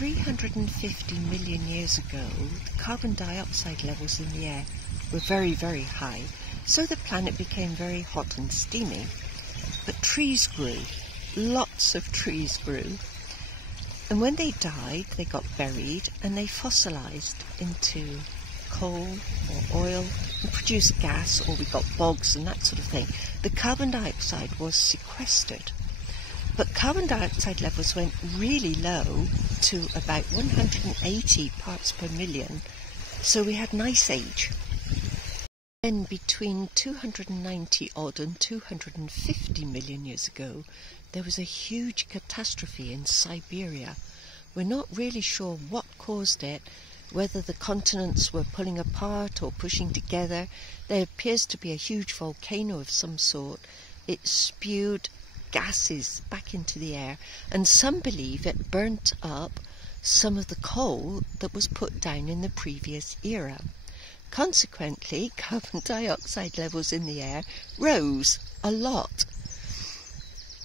350 million years ago, the carbon dioxide levels in the air were very, very high, so the planet became very hot and steamy. But trees grew, lots of trees grew, and when they died, they got buried and they fossilized into coal or oil and produced gas, or we got bogs and that sort of thing. The carbon dioxide was sequestered. But carbon dioxide levels went really low to about 180 parts per million, so we had an ice age. Then between 290 odd and 250 million years ago, there was a huge catastrophe in Siberia. We're not really sure what caused it, whether the continents were pulling apart or pushing together. There appears to be a huge volcano of some sort. It spewed gases back into the air, and some believe it burnt up some of the coal that was put down in the previous era. Consequently, carbon dioxide levels in the air rose a lot,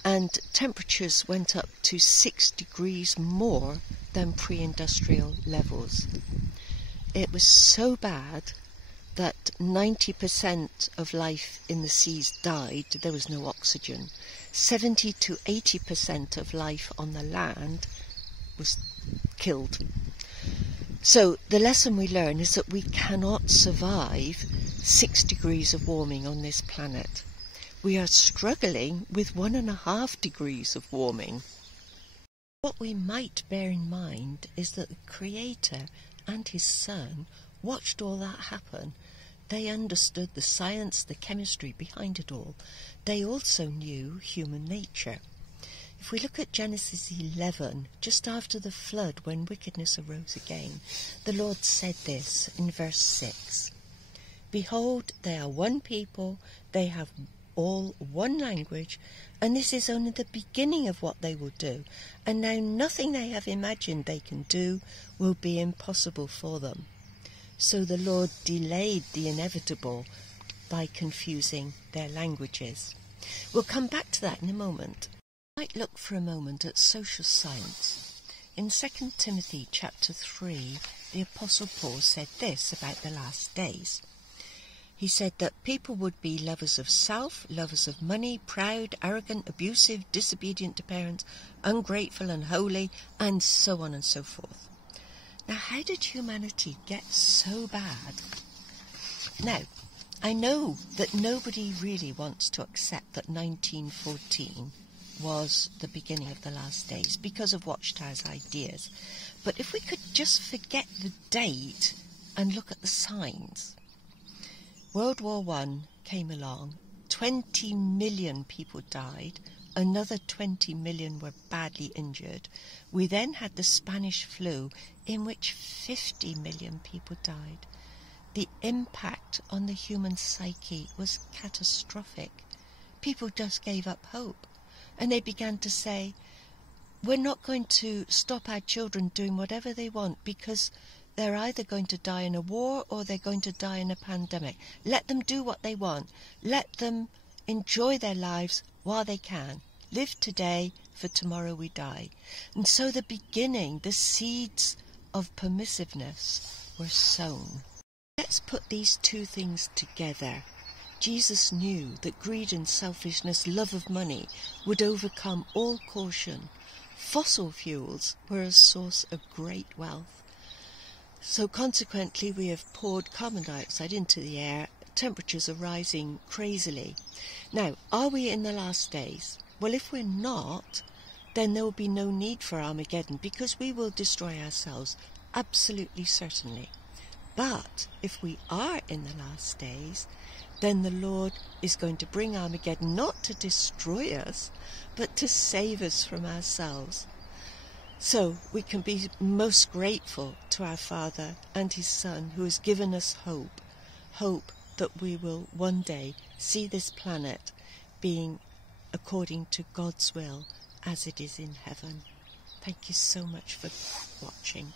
and temperatures went up to 6 degrees more than pre-industrial levels. It was so bad that 90% of life in the seas died. There was no oxygen. 70 to 80% of life on the land was killed. So the lesson we learn is that we cannot survive 6 degrees of warming on this planet. We are struggling with 1.5 degrees of warming. What we might bear in mind is that the Creator and His Son watched all that happen. They understood the science, the chemistry behind it all. They also knew human nature. If we look at Genesis 11, just after the flood, when wickedness arose again, the Lord said this in verse 6, "Behold, they are one people, they have all one language, and this is only the beginning of what they will do. And now nothing they have imagined they can do will be impossible for them." So the Lord delayed the inevitable by confusing their languages. We'll come back to that in a moment. We might look for a moment at social science. In 2 Timothy chapter 3, the Apostle Paul said this about the last days. He said that people would be lovers of self, lovers of money, proud, arrogant, abusive, disobedient to parents, ungrateful, unholy, and so on and so forth. Now, how did humanity get so bad? Now, I know that nobody really wants to accept that 1914 was the beginning of the last days because of Watchtower's ideas. But if we could just forget the date and look at the signs. World War I came along, 20 million people died, another 20 million were badly injured. We then had the Spanish flu, in which 50 million people died. The impact on the human psyche was catastrophic. People just gave up hope, and they began to say, we're not going to stop our children doing whatever they want because they're either going to die in a war or they're going to die in a pandemic. Let them do what they want. Let them enjoy their lives while they can. Live today, for tomorrow we die. And so the beginning, the seeds of permissiveness were sown. Let's put these two things together. Jesus knew that greed and selfishness, love of money, would overcome all caution. Fossil fuels were a source of great wealth. So consequently, we have poured carbon dioxide into the air. Temperatures are rising crazily. Now, are we in the last days? Well, if we're not, then there will be no need for Armageddon because we will destroy ourselves, absolutely certainly. But if we are in the last days, then the Lord is going to bring Armageddon not to destroy us, but to save us from ourselves. So we can be most grateful to our Father and His Son who has given us hope that we will one day see this planet being according to God's will as it is in heaven. Thank you so much for watching.